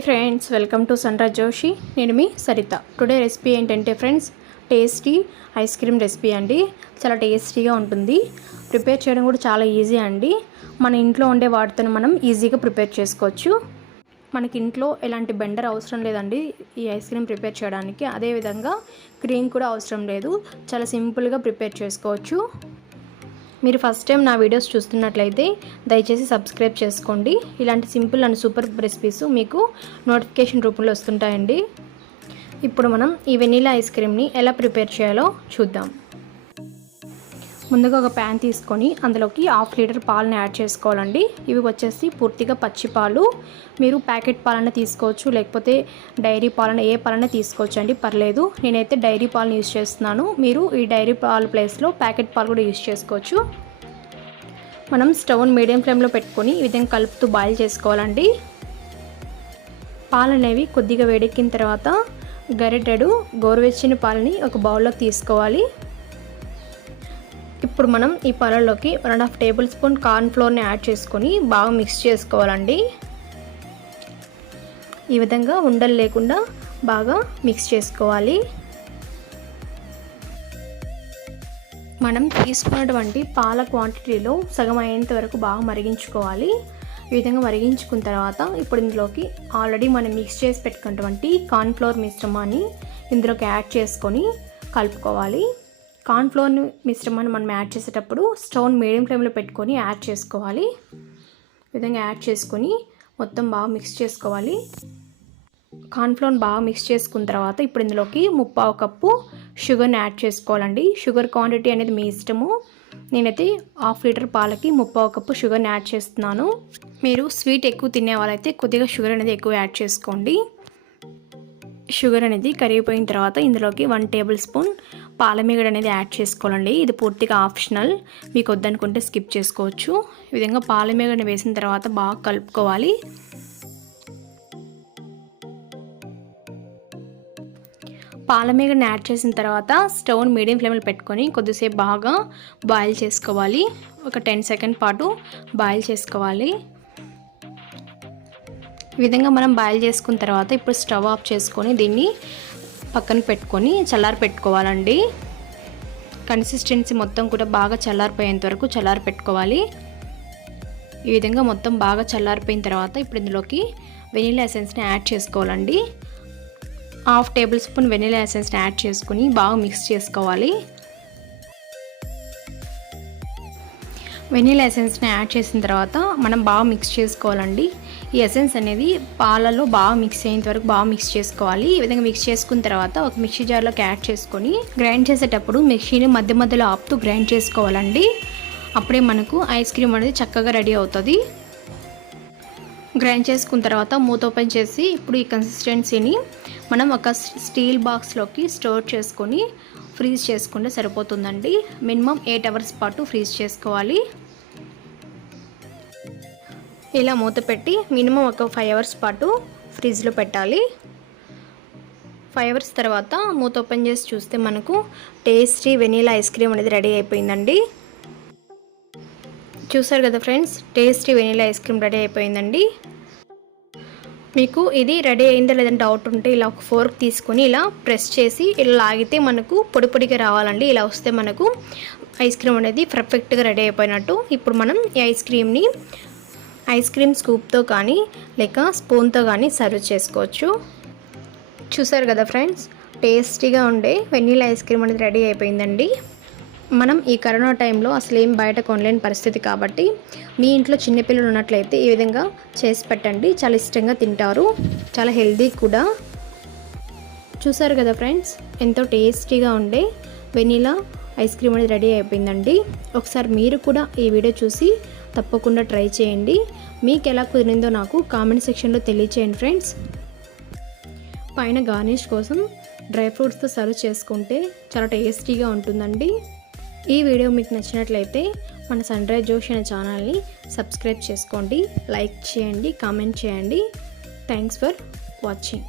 Hi friends, welcome to sunrise Joshi. నేను మీ Saritha. Today recipe ఏంటంటే friends, tasty ice cream recipe అండి. చాలా టేస్టీగా ఉంటుంది. ప్రిపేర్ చేయడం కూడా చాలా ఈజీ అండి. మన ఇంట్లో ఉండే వాటితో మనం ఈజీగా ప్రిపేర్ చేసుకోవచ్చు. మనకి ఇంట్లో ఎలాంటి బెండర్ అవసరం లేదండి ఈ ఐస్ క్రీమ్ ప్రిపేర్ చేయడానికి. అదేవిధంగా క్రీమ్ కూడా అవసరం లేదు. చాలా సింపుల్గా ప్రిపేర్ చేసుకోవచ్చు. మీరు ఫస్ట్ టైం నా వీడియోస్ చూస్తున్నట్లయితే దయచేసి సబ్స్క్రైబ్ చేసుకోండి. ఇలాంటి సింపుల్ అండ్ సూపర్ రెసిపీస్ మీకు నోటిఫికేషన్ రూపంలో వస్తుంటాయండి. ఇప్పుడు మనం ఈ వెనీలా ఐస్ క్రీమ్ని ఎలా ప్రిపేర్ చేయాలో చూద్దాం. ముందుగా ఒక ప్యాన్ తీసుకొని అందులోకి 1/2 లీటర్ పాలను యాడ్ చేసుకోవాలండి. ఇవి వచ్చేసి పూర్తిగా పచ్చి పాలు. మీరు ప్యాకెట్ పాలన తీసుకోవచ్చు, లేకపోతే డైరీ పాలన, ఏ పాలన తీసుకోవచ్చు అండి, పర్లేదు. నేనైతే డైరీ పాలను యూజ్ చేస్తున్నాను. మీరు ఈ డైరీ పాల ప్లేస్లో ప్యాకెట్ పాలు కూడా యూజ్ చేసుకోవచ్చు. మనం స్టవ్ని మీడియం ఫ్లేమ్లో పెట్టుకొని ఈ విధంగా కలుపుతూ బాయిల్ చేసుకోవాలండి. పాలు అనేవి కొద్దిగా వేడెక్కిన తర్వాత గరిటెడు గోరువెచ్చని పాలని ఒక బౌల్లోకి తీసుకోవాలి. ఇప్పుడు మనం ఈ పాలల్లోకి 1.5 టేబుల్ స్పూన్ కార్న్ ఫ్లోర్ని యాడ్ చేసుకొని బాగా మిక్స్ చేసుకోవాలండి. ఈ విధంగా ఉండలు లేకుండా బాగా మిక్స్ చేసుకోవాలి. మనం తీసుకున్నటువంటి పాల క్వాంటిటీలో సగం అయ్యేంత వరకు బాగా మరిగించుకోవాలి. ఈ విధంగా మరిగించుకున్న తర్వాత ఇప్పుడు ఇందులోకి ఆల్రెడీ మనం మిక్స్ చేసి పెట్టుకున్నటువంటి కార్న్ ఫ్లోర్ మిశ్రమాన్ని ఇందులోకి యాడ్ చేసుకొని కలుపుకోవాలి. కార్న్ ఫ్లోర్ మిశ్రమాన్ని మనం యాడ్ చేసేటప్పుడు స్టవ్ మీడియం ఫ్లేమ్లో పెట్టుకొని యాడ్ చేసుకోవాలి. ఈ విధంగా యాడ్ చేసుకొని మొత్తం బాగా మిక్స్ చేసుకోవాలి. కార్న్ ఫ్లోర్ని బాగా మిక్స్ చేసుకున్న తర్వాత ఇప్పుడు ఇందులోకి 1/4 కప్పు షుగర్ని యాడ్ చేసుకోవాలండి. షుగర్ క్వాంటిటీ అనేది మీ ఇష్టము. నేనైతే 1/2 లీటర్ పాలకి 1/4 కప్పు షుగర్ని యాడ్ చేస్తున్నాను. మీరు స్వీట్ ఎక్కువ తినే వాళ్ళైతే కొద్దిగా షుగర్ అనేది ఎక్కువ యాడ్ చేసుకోండి. షుగర్ అనేది కరిగిపోయిన తర్వాత ఇందులోకి 1 టేబుల్ స్పూన్ పాలమీగడ అనేది యాడ్ చేసుకోవాలండి. ఇది పూర్తిగా ఆప్షనల్, మీకు వద్దనుకుంటే స్కిప్ చేసుకోవచ్చు. ఈ విధంగా పాలమీగడని వేసిన తర్వాత బాగా కలుపుకోవాలి. పాలమీగడని యాడ్ చేసిన తర్వాత స్టవ్ని మీడియం ఫ్లేమ్లో పెట్టుకొని కొద్దిసేపు బాగా బాయిల్ చేసుకోవాలి. ఒక 10 సెకండ్ పాటు బాయిల్ చేసుకోవాలి. ఈ విధంగా మనం బాయిల్ చేసుకున్న తర్వాత ఇప్పుడు స్టవ్ ఆఫ్ చేసుకొని దీన్ని పక్కన పెట్టుకొని చల్లారి పెట్టుకోవాలండి. కన్సిస్టెన్సీ మొత్తం కూడా బాగా చల్లారిపోయేంత వరకు చల్లారి పెట్టుకోవాలి. ఈ విధంగా మొత్తం బాగా చల్లారిపోయిన తర్వాత ఇప్పుడు ఇందులోకి వెనీలా ఎసెన్స్ని యాడ్ చేసుకోవాలండి. 1/2 టేబుల్ స్పూన్ వెనీలా ఎసెన్స్ని యాడ్ చేసుకుని బాగా మిక్స్ చేసుకోవాలి. వెనీలా ఎసెన్స్ని యాడ్ చేసిన తర్వాత మనం బాగా మిక్స్ చేసుకోవాలండి. ఈ ఎసెన్స్ అనేది పాలలో బాగా మిక్స్ అయ్యేంత వరకు బాగా మిక్స్ చేసుకోవాలి. ఈ విధంగా మిక్స్ చేసుకున్న తర్వాత ఒక మిక్సీ జార్లోకి యాడ్ చేసుకొని గ్రైండ్ చేసేటప్పుడు మిక్సీని మధ్య మధ్యలో ఆపుతూ గ్రైండ్ చేసుకోవాలండి. అప్పుడే మనకు ఐస్ క్రీమ్ అనేది చక్కగా రెడీ అవుతుంది. గ్రైండ్ చేసుకున్న తర్వాత మూత ఓపెన్ చేసి ఇప్పుడు ఈ కన్సిస్టెన్సీని మనం ఒక స్టీల్ బాక్స్లోకి స్టోర్ చేసుకొని ఫ్రీజ్ చేసుకుంటే సరిపోతుందండి. మినిమం 8 అవర్స్ పాటు ఫ్రీజ్ చేసుకోవాలి. ఇలా మూత పెట్టి మినిమం ఒక 5 అవర్స్ పాటు ఫ్రిడ్జ్లో పెట్టాలి. 5 అవర్స్ తర్వాత మూత ఓపెన్ చేసి చూస్తే మనకు టేస్టీ వెనీలా ఐస్ క్రీమ్ అనేది రెడీ అయిపోయిందండి. చూసారు కదా friends, tasty vanilla ice cream ready అయిపోయిందండి. మీకు ఇది రెడీ అయిందా లేదని డౌట్ ఉంటే ఇలా ఒక ఫోర్క్ తీసుకొని ఇలా ప్రెస్ చేసి ఇలా లాగితే మనకు పొడి పొడిగా రావాలండి. ఇలా వస్తే మనకు ఐస్ క్రీమ్ అనేది పర్ఫెక్ట్గా రెడీ అయిపోయినట్టు. ఇప్పుడు మనం ఈ ఐస్ క్రీమ్ని ఐస్ క్రీమ్ స్కూప్తో కానీ లేక స్పూన్తో కానీ సర్వ్ చేసుకోవచ్చు. చూసారు కదా ఫ్రెండ్స్, టేస్టీగా ఉండే వెనీలా ఐస్ క్రీమ్ అనేది రెడీ అయిపోయిందండి. మనం ఈ కరోనా టైంలో అసలు ఏం బయట కొనలేని పరిస్థితి కాబట్టి మీ ఇంట్లో చిన్నపిల్లలు ఉన్నట్లయితే ఈ విధంగా చేసి పెట్టండి. చాలా ఇష్టంగా తింటారు, చాలా హెల్దీ కూడా. చూసారు కదా ఫ్రెండ్స్, ఎంతో టేస్టీగా ఉండే వెనీలా ఐస్ క్రీమ్ అనేది రెడీ అయిపోయిందండి. ఒకసారి మీరు కూడా ఈ వీడియో చూసి తప్పకుండా ట్రై చేయండి. మీకు ఎలా కుదిరిందో నాకు కామెంట్ సెక్షన్లో తెలియచేయండి ఫ్రెండ్స్. పైన గార్నిష్ కోసం డ్రై ఫ్రూట్స్తో సర్వ్ చేసుకుంటే చాలా టేస్టీగా ఉంటుందండి. ఈ వీడియో మీకు నచ్చినట్లయితే మన సన్రైజ్ జోషి అనే ఛానల్ని సబ్స్క్రైబ్ చేసుకోండి, లైక్ చేయండి, కామెంట్ చేయండి. Thanks for watching.